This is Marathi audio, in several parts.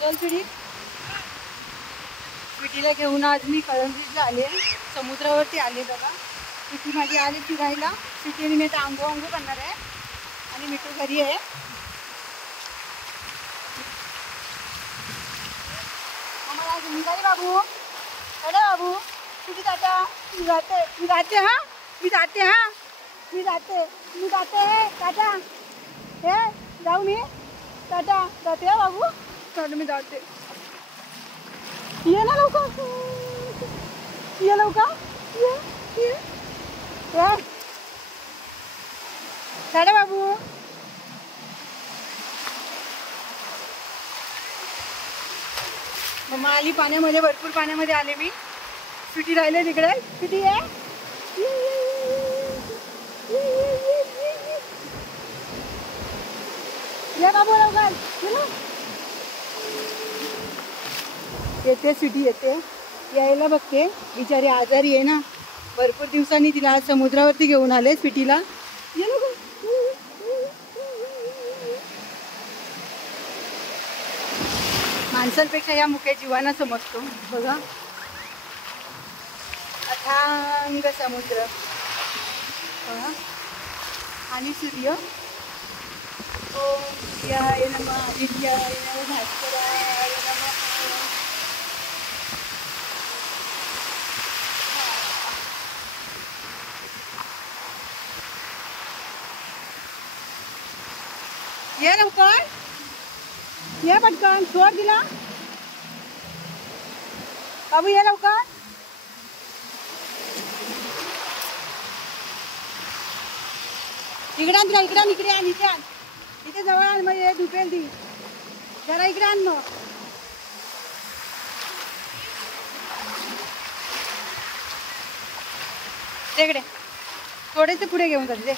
चल पिढी, पिढीला घेऊन आज मी कळंबीला आले, समुद्रावरती आले बघा. पिठी माझी आली फिरायला. पिठीने मी आता आंघोळ करणार आहे आणि मिठू घरी आहे. आम्हाला घेऊन जाईल बाबू. अरे बाबू कुठे जाता? मी जाते, मी जाते हा, मी जाते हा, मी जाते, मी जाते. टाटा. हे जाऊ मी. टाटा. जाते हा बाबू. चल मी जाते. ये ना लवकर, ये लवकर, ये ये. टाटा बाबू. मम्मा आली पाण्यामध्ये, भरपूर पाण्यामध्ये आले मी. पिठी राहिले तिकडे. पिठी आहे. ये बाबू लवकर. येते सिटी येते, यायला बघते. बिचारी आजारी आहे ना, भरपूर दिवसांनी तिला आज समुद्रावरती घेऊन आले सिटीला. ये लवकर. माणसांपेक्षा या मुख्या जीवांना समजतो बघा. अथांग समुद्र बघा आणि सूर्य. ओम सूर्याय नमः, आदित्याय नमः, भास्कराय नमः. ये लवकर, ये पटकन. सोड दिला बाबू, ये लवकर. इकडे आण तिला, इकडे आण, इकडे आण, इथे आण, इथे जवळ आण. मग ये दुपेल ती. जरा इकडे आण मग. इकडे थोडेसे पुढे घेऊन जाते.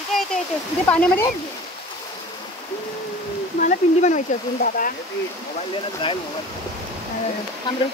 इथे इथे इथे इथे पाण्यामध्ये. मला पिंडी बनवायची अजून बाबा. थांब रे.